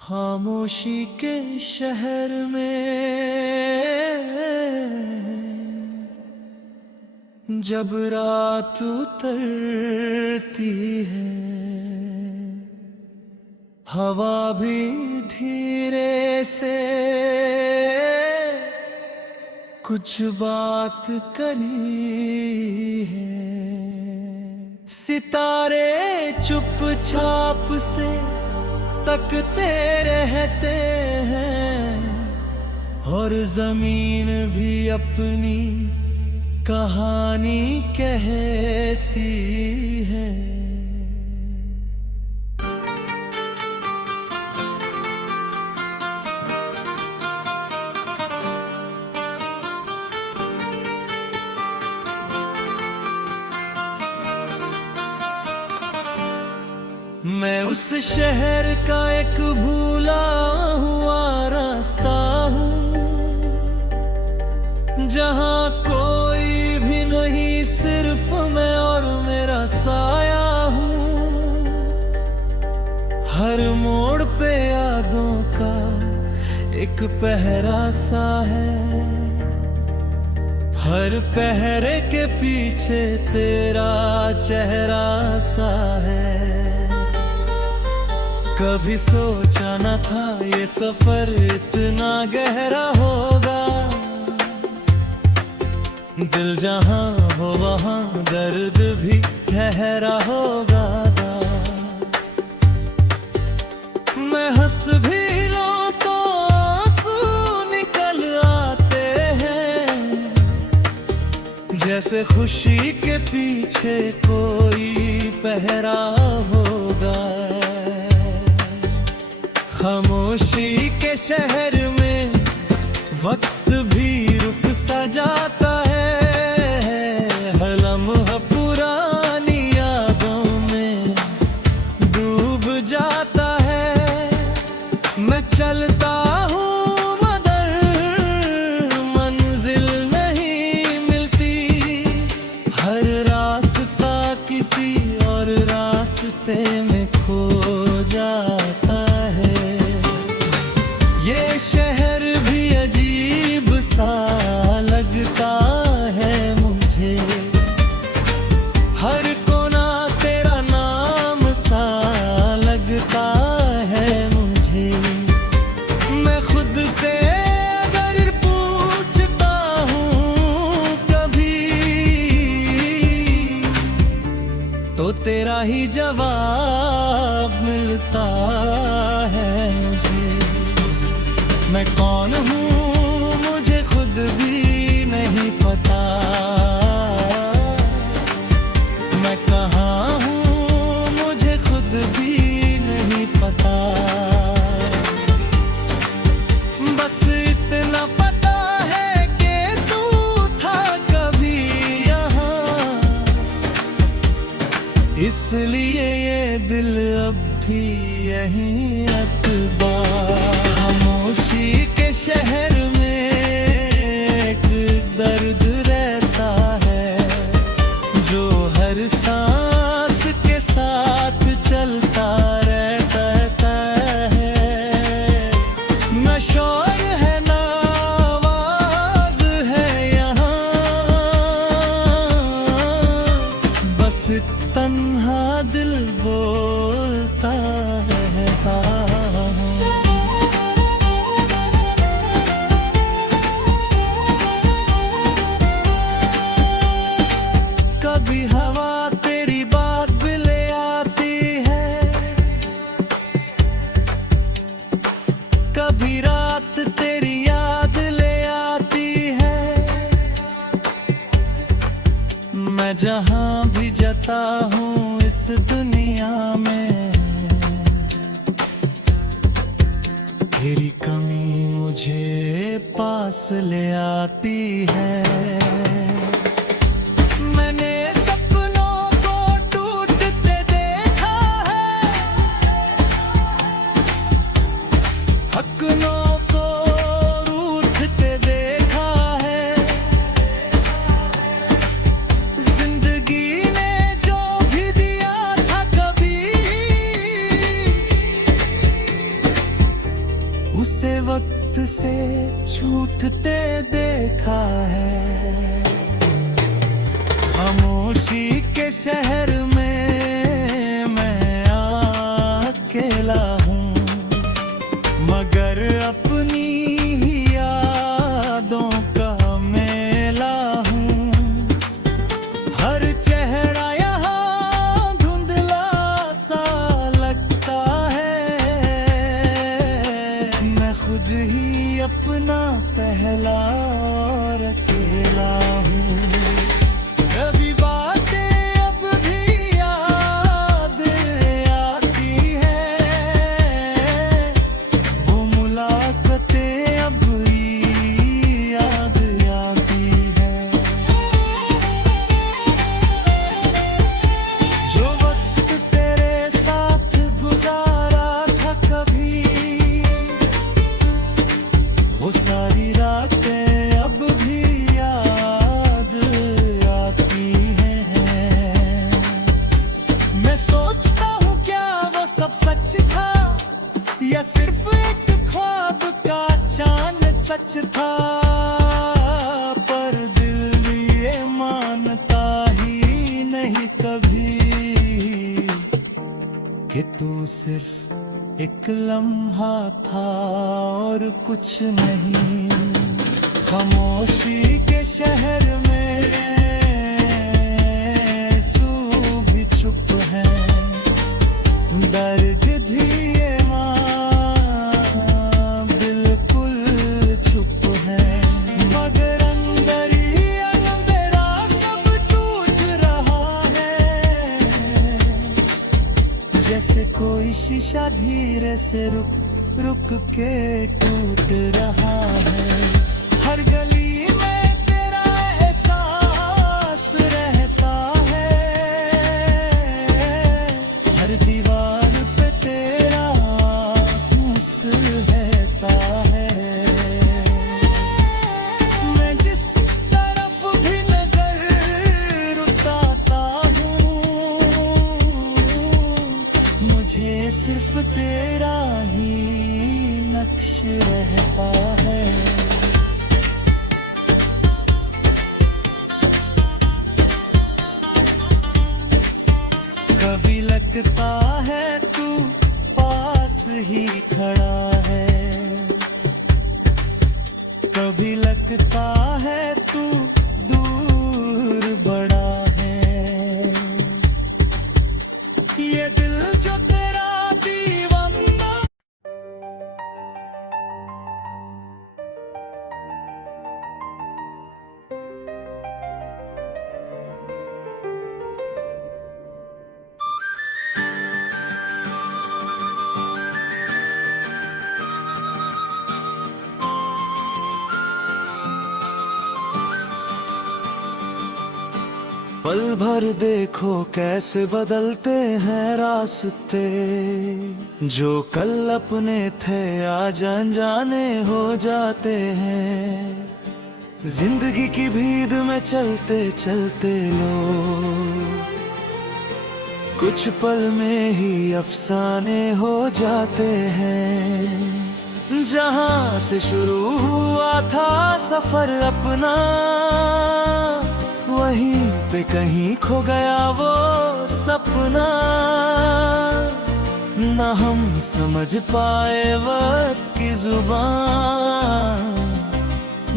खामोशी के शहर में जब रात उतरती है, हवा भी धीरे से कुछ बात करी है। सितारे चुपचाप से तकते रहते हैं और जमीन भी अपनी कहानी कहती है। मैं उस शहर का एक भूला हुआ रास्ता हूँ, जहाँ कोई भी नहीं, सिर्फ मैं और मेरा साया हूँ। हर मोड़ पे यादों का एक पहरा सा है, हर पहरे के पीछे तेरा चेहरा सा है। कभी सोचा न था ये सफर इतना गहरा होगा, दिल जहां हो वहां दर्द भी गहरा होगा। मैं हंस भी लूं तो आंसू निकल आते हैं, जैसे खुशी के पीछे कोई पहरा होगा। खामोशी के शहर में वक्त भी रुक सा जाता है, हर लम्हा पुरानी यादों में डूब जाता है। मैं चलता हूँ मगर मंजिल नहीं मिलती, हर रास्ता किसी और रास्ते में खो जाता है। ये शहर भी अजीब सा लगता है मुझे, हर कोना तेरा नाम सा लगता है मुझे। मैं खुद से अगर पूछता हूँ कभी, तो तेरा ही जवाब मिलता है मुझे। मैं कौन हूँ मुझे खुद भी नहीं पता, मैं कहाँ हूँ मुझे खुद भी नहीं पता। बस इतना पता है कि तू था कभी यहाँ, इसलिए ये दिल अब भी यहीं अतबा। खामोशी के शहर में एक दर्द रहता है, जो हर सांस के साथ चलता रहता है। न शोर है न आवाज है यहाँ, बस तन्हा दिल बोलता है। कभी हवा तेरी बात भी ले आती है, कभी रात तेरी याद ले आती है। मैं जहां भी जाता हूँ इस दुनिया में, तेरी कमी मुझे पास ले आती है। मैंने सपनों को टूटते देखा है, हकनों को रूठते देखा है। जिंदगी ने जो भी दिया था कभी उसे वक्त से छूटते देखा है। खामोशी के शहर में मैं अकेला हूँ, मगर अपनी ही यादों का मेला हूँ। हर चेहरा यहाँ धुंधला सा लगता है, मैं खुद ही अपना पहला और अकेला हूँ। कभी बातें अब भी याद आती है, वो मुलाकातें अब भी याद आती है। जो वक्त तेरे साथ गुजारा था कभी, वो सारी रातें अब भी याद आती हैं। मैं सोचता हूँ क्या वो सब सच था, या सिर्फ एक ख्वाब का चांद सच था। पर दिल ये मानता ही नहीं कभी कि तू सिर्फ एक लम्हा था और कुछ नहीं। खामोशी के शहर में आंसू भी चुप है, दर्द भी ये माँ बिल्कुल चुप है। मगर अंदर ही अंधेरा सब टूट रहा है, जैसे कोई शीशा धीरे से रुक रुक के टूट रहा है। हर गली में तेरा एहसास रहता है, हर दीवार पे तेरा रहता है। मैं जिस तरफ भी नजर उठाता हूँ, मुझे सिर्फ तेरा ही नक्श रहता है। कभी लगता है तू पास ही खड़ा है, कभी लगता है तू दूर बड़ा है। ये दिल जो तेरा दीवाना पल भर देखो कैसे बदलते हैं रास्ते, जो कल अपने थे आज अनजाने हो जाते हैं। जिंदगी की भीड़ में चलते चलते लोग कुछ पल में ही अफसाने हो जाते हैं। जहां से शुरू हुआ था सफर अपना, वहीं पे कहीं खो गया वो सपना। न हम समझ पाए वक्त की जुबान,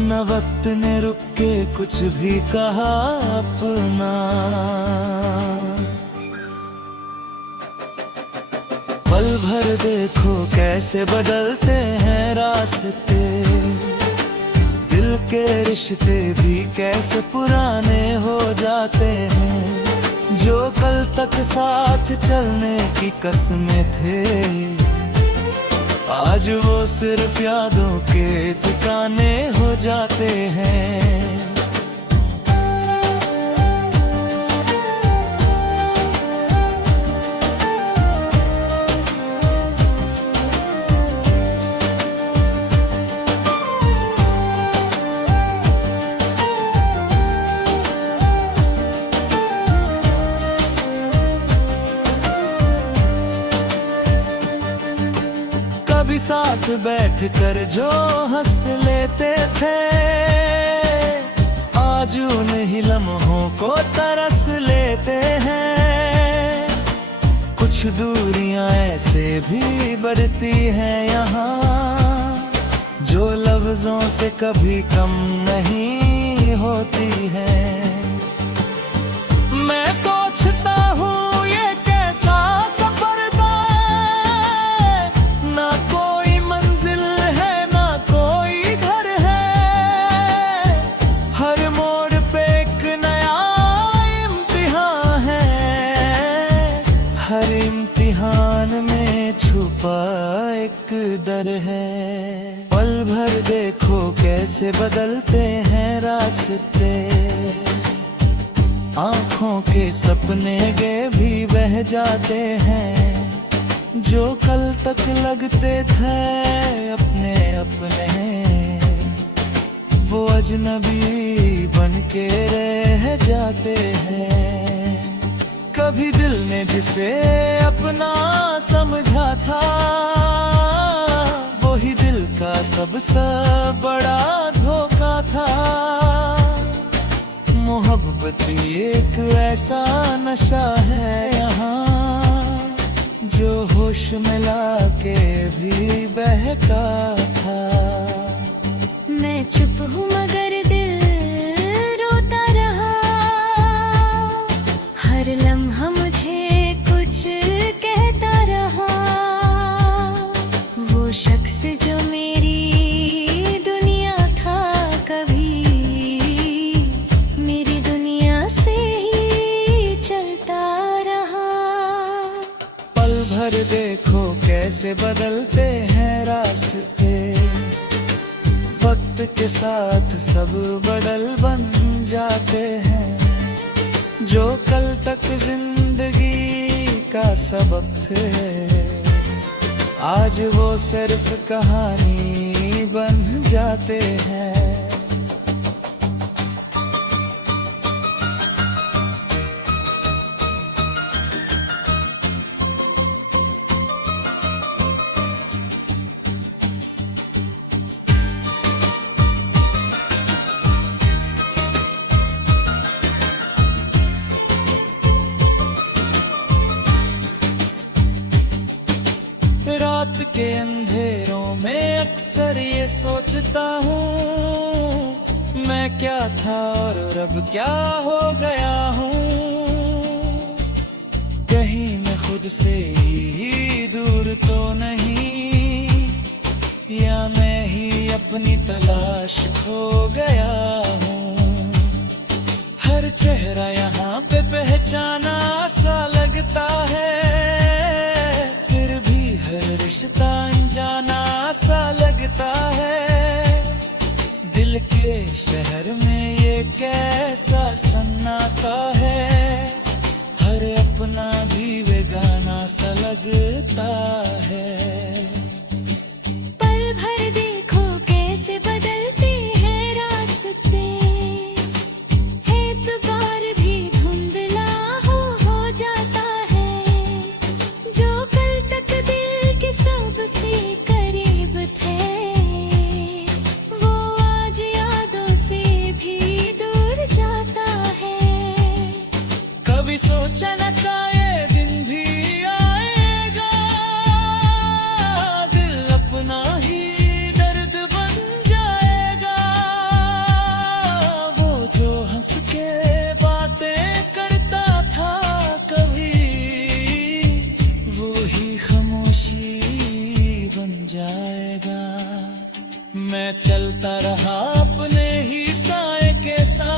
न वक्त ने रुक के कुछ भी कहा अपना। पल भर देखो कैसे बदलते हैं रास्ते, दिल के रिश्ते भी कैसे पुराने हो जाते हैं। जो कल तक साथ चलने की कसमें थे, आज वो सिर्फ यादों के ठिकाने हो जाते हैं। कभी साथ बैठकर जो हंस लेते थे, आज उन्हीं लम्हों को तरस लेते हैं। कुछ दूरियां ऐसे भी बढ़ती हैं यहाँ, जो लफ्जों से कभी कम नहीं होती हैं। मैं सोचता हूँ ये कैसा सफर है, ना कोई मंजिल है ना कोई घर है। हर मोड़ पे एक नया इम्तिहान है, हर इम्तिहान में छुपा एक डर है। पल भर देखो कैसे बदलते हैं रास्ते, आँखों के सपने गे भी बह जाते हैं। जो कल तक लगते थे अपने अपने, वो अजनबी बन के रह जाते हैं। कभी दिल ने जिसे अपना समझा था, वही दिल का सबसे बड़ा धोखा था। मोहब्बत एक ऐसा नशा है यहाँ, जो होश मिला के भी बहता था। मैं चुप हूँ मगर दिल रोता रहा, हर लम्हा मुझे कुछ कहता रहा। वो शख्स जो मेरी दुनिया था, कभी मेरी दुनिया से ही चलता रहा। पल भर देखो कैसे बदलते हैं रास्ते, वक्त के साथ सब बदल बन जाते हैं। जो कल तक जिंदगी का सबक थे, आज वो सिर्फ कहानी बन जाते हैं। रात के अंधेरों में अक्सर ये सोचता हूँ, मैं क्या था और अब क्या हो गया हूँ। कहीं मैं खुद से ही दूर तो नहीं, या मैं ही अपनी तलाश खो गया हूँ। हर चेहरा यहाँ पे पहचाना सा लगता है, रिश्ता अनजाना सा लगता है। दिल के शहर में ये कैसा सन्नाटा है, हर अपना भी बेगाना सा लगता है। पल भर देखो कैसे बदलते हैं रास्ते, एतबार भी धुंधला हो जाता है। जो कल तक सबसे करीब थे, वो आज यादों से भी दूर जाता है। कभी सोचा न था ये दिन भी आएगा, दिल अपना ही दर्द बन जाएगा। वो जो हंस के बातें करता था कभी, वो ही खामोशी बन जाएगा। मैं चलता रहा अपने ही साए के साथ,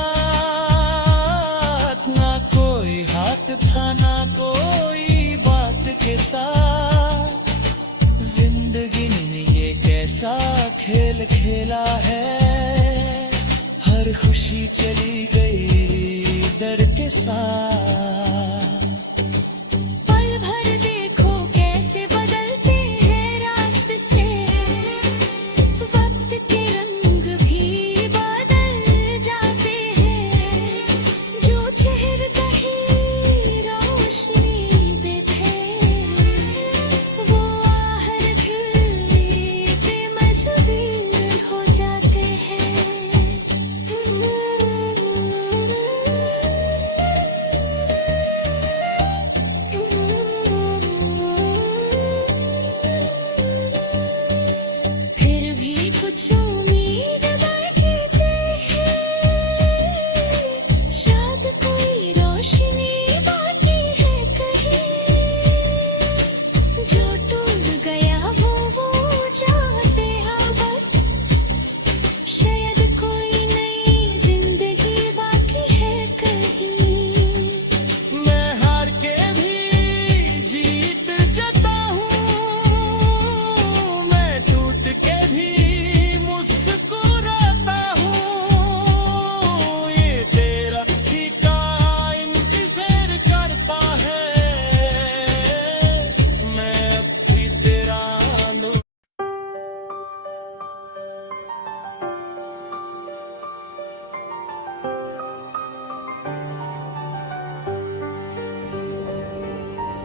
ना कोई हाथ था ना कोई बात के साथ। जिंदगी ने ये कैसा खेल खेला है, हर खुशी चली गई डर के साथ। रोशनी देते वो आहर दिल कुछ उम्मीद बांटते हैं, शायद कोई रोशनी बाकी है कहीं, जो टूट गया वो चाहते हैं वक्त, शायद कोई नई जिंदगी बाकी है कहीं। मैं हार के भी जीत जाता हूँ, मैं टूट के भी मुस्कुराता हूँ, ये तेरा ही का इंतजार करता है, मैं अब भी तेरा लो।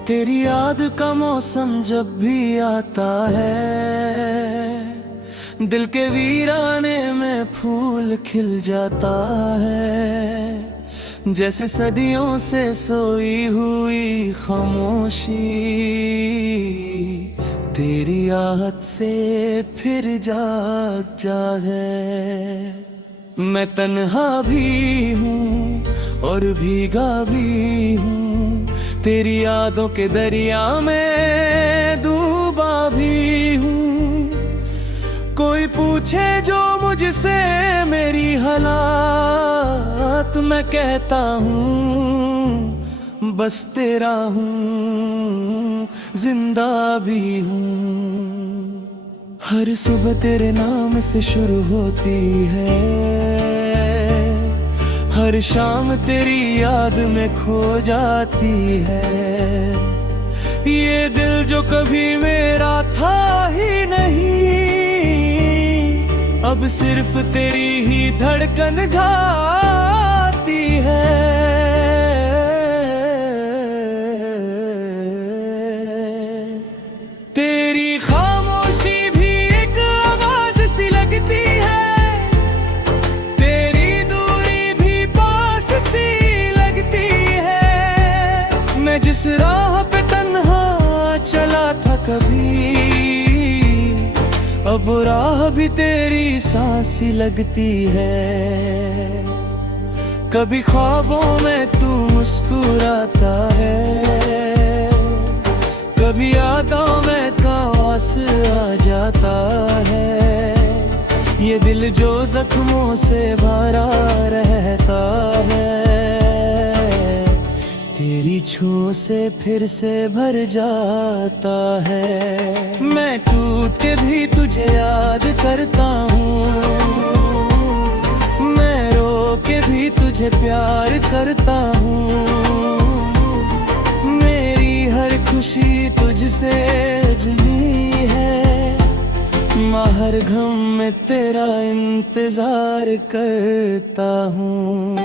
तेरी याद का मौसम जब भी आता है, दिल के वीराने में फूल खिल जाता है, जैसे सदियों से सोई हुई खामोशी तेरी आहट से फिर जाग जागे। मैं तन्हा भी हूँ और भीगा भी हूँ, तेरी यादों के दरिया में डूबा भी हूँ। कोई पूछे जो मुझसे मेरी हालात, मैं कहता हूँ बस तेरा हूँ, जिंदा भी हूँ। हर सुबह तेरे नाम से शुरू होती है, हर शाम तेरी याद में खो जाती है। ये दिल जो कभी मेरा था ही नहीं, अब सिर्फ तेरी ही धड़कन गाती है। तेरी खामोशी भी एक आवाज सी लगती है, तेरी दूरी भी पास सी लगती है। मैं जिस राह पे तन्हा चला था कभी, अब वो राह भी तेरी सांस सी लगती है। कभी ख्वाबों में तू मुस्कुराता है, कभी यादों में कास आ जाता है। ये दिल जो जख्मों से भरा रहता है, तेरी छू से फिर से भर जाता है। मैं टूट के भी तुझे याद करता हूँ, मैं रो के भी तुझे प्यार करता हूँ। मेरी हर खुशी तुझसे जुड़ी है, मैं हर गम में तेरा इंतजार करता हूँ।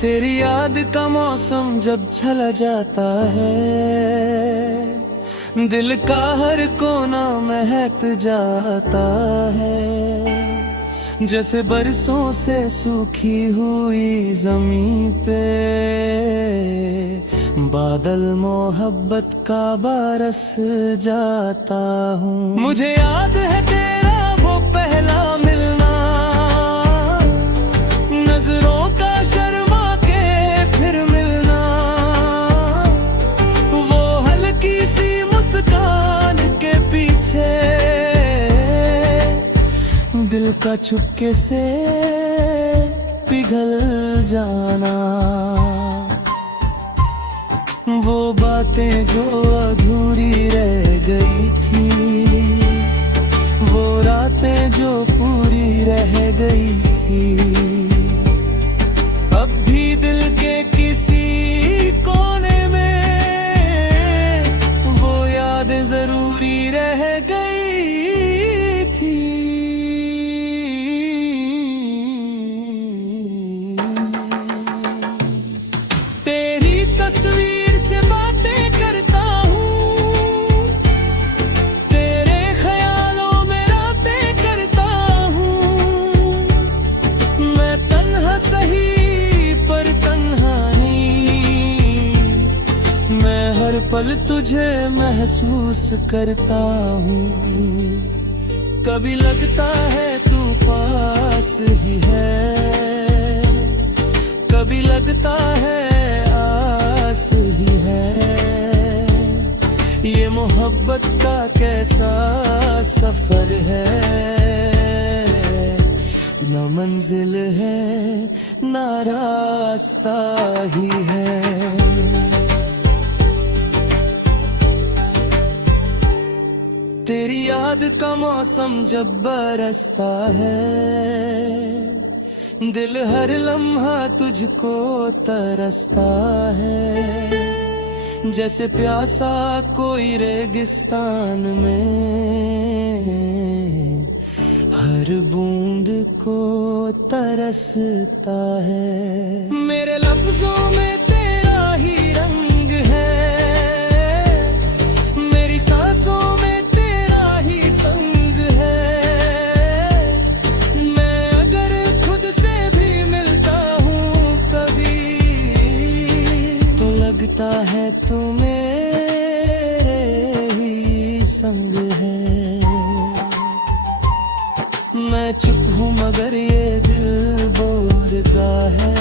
तेरी याद का मौसम जब चला जाता है, दिल का हर कोना महक जाता है। जैसे बरसों से सूखी हुई जमीन पे बादल मोहब्बत का बरस जाता हूँ। मुझे याद है तेरा वो पहला मिलना, नजरों का शर्मा के फिर मिलना, वो हल्की सी मुस्कान के पीछे दिल का चुपके से पिघल जाना। वो बातें जो अधूरी रह गई थी, वो रातें जो पूरी रह गई थी, अब भी दिल के किसी कोने में वो यादें जरूरी रह गई थी। तेरी तस्वीर से बातें करता हूँ, तेरे ख्यालों में रातें करता हूँ। पल तुझे महसूस करता हूँ। कभी लगता है तू पास ही है, कभी लगता है आस ही है। ये मोहब्बत का कैसा सफर है, न मंजिल है न रास्ता ही है। तेरी याद का मौसम जब बरसता है, दिल हर लम्हा तुझको तरसता है। जैसे प्यासा कोई रेगिस्तान में, हर बूंद को तरसता है। मेरे लफ्जों में तेरा ही रंग है, मेरी सांसों में लगता है तू मेरे ही संग है। मैं चुप हूँ मगर ये दिल बोलता है,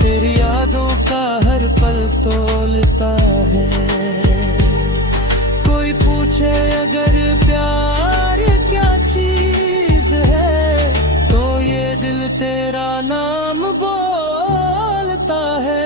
तेरी यादों का हर पल तोलता है। कोई पूछे अगर प्यार क्या चीज है, तो ये दिल तेरा नाम बोलता है।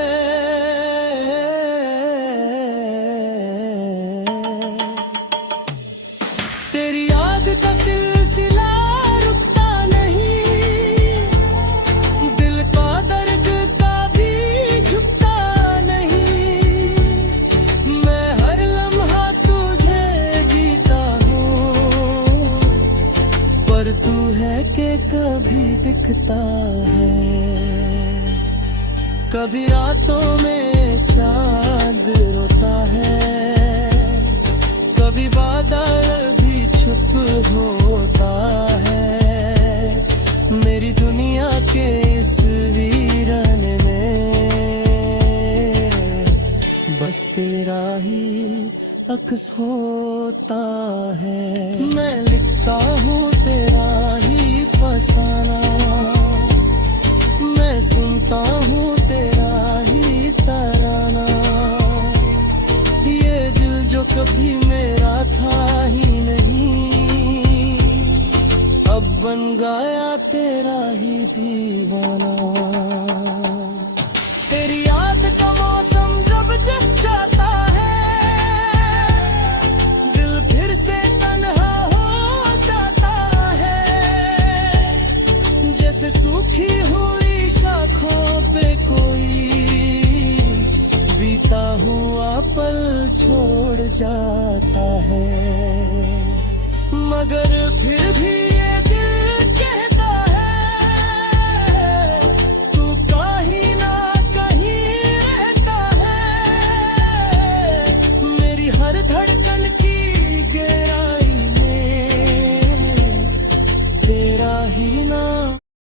तू है कि कभी दिखता है, कभी रातों में चांद रोता है, कभी बादल भी छुप होता है। मेरी दुनिया के इस वीरन में बस तेरा ही अक्स होता है। मैं लिखता हूँ तेरा ही फसाना, मैं सुनता हूँ तेरा ही तराना। ये दिल जो कभी मेरा था ही नहीं, अब बन गया तेरा ही दीवाना। तेरी याद का मौसम जब जब जाता है, जैसे सूखी हुई शाखों पे कोई बीता हुआ पल छोड़ जाता है, मगर फिर भी